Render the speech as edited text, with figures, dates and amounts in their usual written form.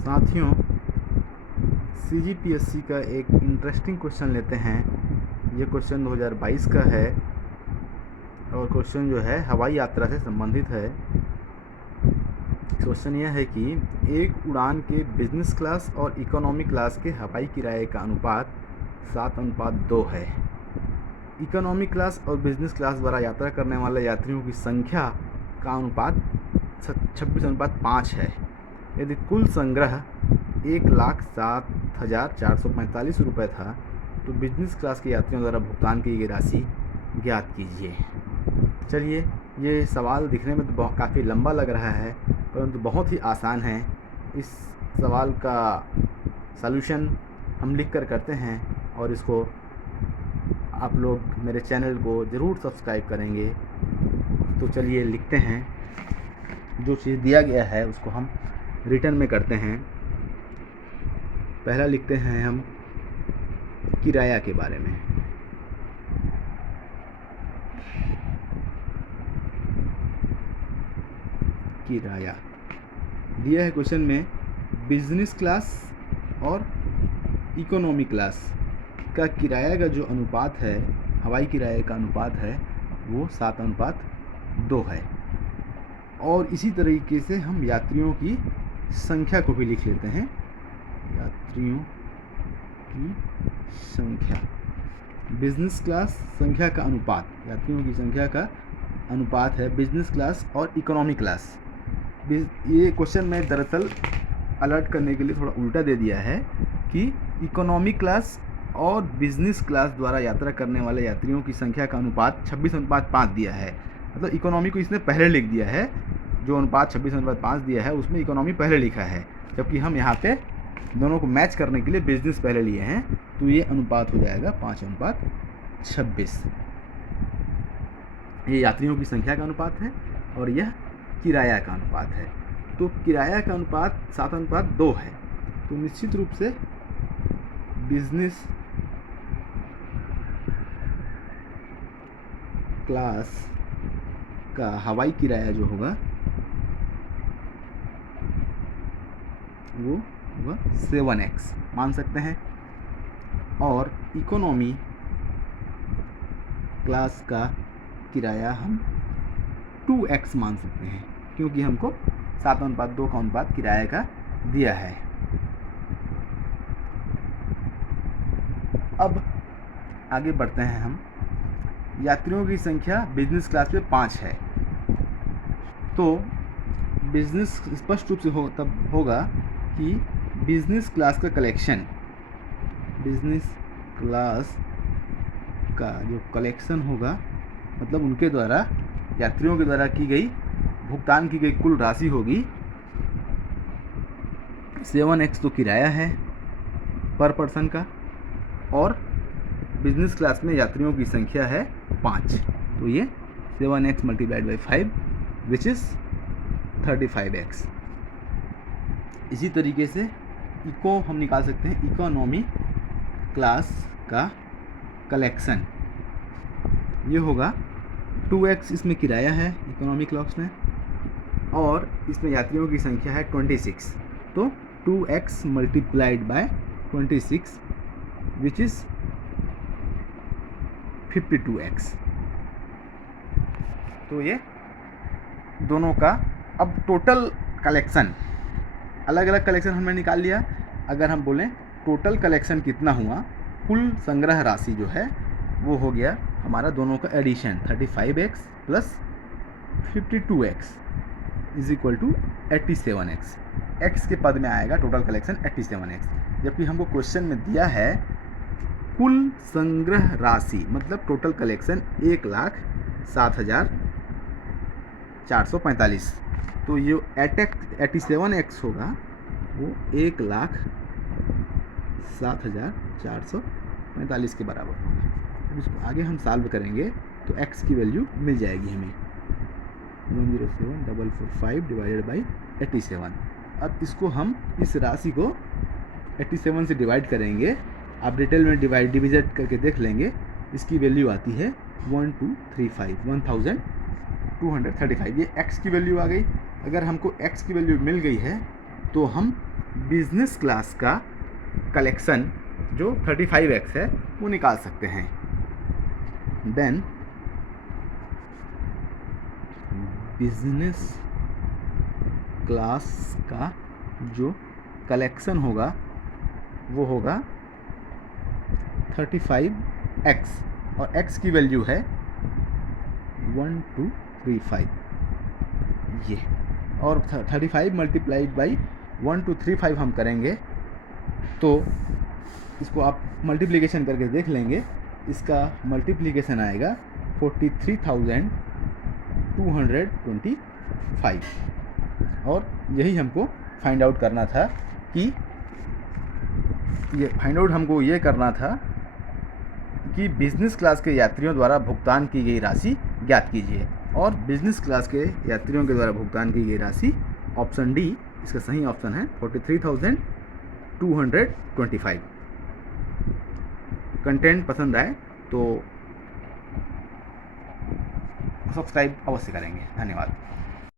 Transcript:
साथियों, CGPSC का एक इंटरेस्टिंग क्वेश्चन लेते हैं। ये क्वेश्चन 2022 का है और क्वेश्चन जो है हवाई यात्रा से संबंधित है। क्वेश्चन यह है कि एक उड़ान के बिजनेस क्लास और इकोनॉमी क्लास के हवाई किराए का अनुपात 7:2 है। इकोनॉमी क्लास और बिजनेस क्लास द्वारा यात्रा करने वाले यात्रियों की संख्या का अनुपात 26:5 है। यदि कुल संग्रह 1,07,445 रुपये था तो बिजनेस क्लास के यात्रियों द्वारा भुगतान की गई राशि ज्ञात कीजिए। चलिए, ये सवाल दिखने में तो काफ़ी लंबा लग रहा है, परंतु बहुत ही आसान है। इस सवाल का सॉल्यूशन हम लिख कर करते हैं और इसको आप लोग मेरे चैनल को ज़रूर सब्सक्राइब करेंगे। तो चलिए लिखते हैं। जो चीज़ दिया गया है उसको हम रिटर्न में करते हैं। पहला लिखते हैं हम किराया के बारे में। किराया दिया है क्वेश्चन में। बिजनेस क्लास और इकोनॉमी क्लास का किराया का जो अनुपात है, हवाई किराए का अनुपात है, वो 7:2 है। और इसी तरीके से हम यात्रियों की संख्या को भी लिख लेते हैं। यात्रियों की संख्या, बिजनेस क्लास संख्या का अनुपात, यात्रियों की संख्या का अनुपात है बिजनेस क्लास और इकोनॉमी क्लास। ये क्वेश्चन में दरअसल अलर्ट करने के लिए थोड़ा उल्टा दे दिया है कि इकोनॉमी क्लास और बिजनेस क्लास द्वारा यात्रा करने वाले यात्रियों की संख्या का अनुपात 26:5 दिया है। मतलब इकोनॉमी को इसने पहले लिख दिया है। जो अनुपात 26:5 दिया है उसमें इकोनॉमी पहले लिखा है, जबकि हम यहाँ पे दोनों को मैच करने के लिए बिजनेस पहले लिए हैं। तो ये अनुपात हो जाएगा 5:26। ये यात्रियों की संख्या का अनुपात है और यह किराया का अनुपात है। तो किराया का अनुपात 7:2 है। तो निश्चित रूप से बिजनेस क्लास का हवाई किराया जो होगा वो होगा 7x मान सकते हैं, और इकोनॉमी क्लास का किराया हम 2x मान सकते हैं, क्योंकि हमको 7:2 का अनुपात किराए का दिया है। अब आगे बढ़ते हैं हम। यात्रियों की संख्या बिजनेस क्लास में 5 है। तो बिजनेस स्पष्ट रूप से तब होगा कि बिजनेस क्लास का कलेक्शन, बिजनेस क्लास का जो कलेक्शन होगा, मतलब उनके द्वारा, यात्रियों के द्वारा की गई भुगतान की गई कुल राशि होगी 7x। तो किराया है पर पर्सन का, और बिजनेस क्लास में यात्रियों की संख्या है 5। तो ये 7x × 5 विच इज़ 35x। इसी तरीके से इको हम निकाल सकते हैं। इकोनॉमी क्लास का कलेक्शन ये होगा 2x। इसमें किराया है इकोनॉमी क्लास में, और इसमें यात्रियों की संख्या है 26। तो 2x × 26 विच इज़ 52x। तो ये दोनों का अब टोटल कलेक्शन, अलग अलग कलेक्शन हमने निकाल लिया। अगर हम बोलें टोटल कलेक्शन कितना हुआ, कुल संग्रह राशि जो है वो हो गया हमारा दोनों का addition 35x + 52x = 87x। x के पद में आएगा टोटल कलेक्शन 87x, जबकि हमको क्वेश्चन में दिया है कुल संग्रह राशि, मतलब टोटल कलेक्शन 1,07,445। तो ये 87x होगा, वो 1,07,445 के बराबर होगा। अब इसको आगे हम सॉल्व करेंगे तो x की वैल्यू मिल जाएगी हमें 107,445 / 87। अब इसको हम इस राशि को 87 से डिवाइड करेंगे। आप डिटेल में डिविजन करके देख लेंगे। इसकी वैल्यू आती है 1235। ये x की वैल्यू आ गई। अगर हमको x की वैल्यू मिल गई है तो हम बिजनेस क्लास का कलेक्शन जो 35x है वो निकाल सकते हैं। देन बिजनेस क्लास का जो कलेक्शन होगा वो होगा 35x और x की वैल्यू है 1235 ये, और 35 मल्टीप्लाइड बाई 1235 हम करेंगे तो इसको आप मल्टीप्लिकेशन करके देख लेंगे, इसका मल्टीप्लिकेशन आएगा 43,225। और यही हमको फाइंड आउट करना था कि हमको ये करना था कि बिज़नेस क्लास के यात्रियों द्वारा भुगतान की गई राशि ज्ञात कीजिए। और बिज़नेस क्लास के यात्रियों के द्वारा भुगतान की गई राशि ऑप्शन डी इसका सही ऑप्शन है 43,225। कंटेंट पसंद आए तो सब्सक्राइब अवश्य करेंगे। धन्यवाद।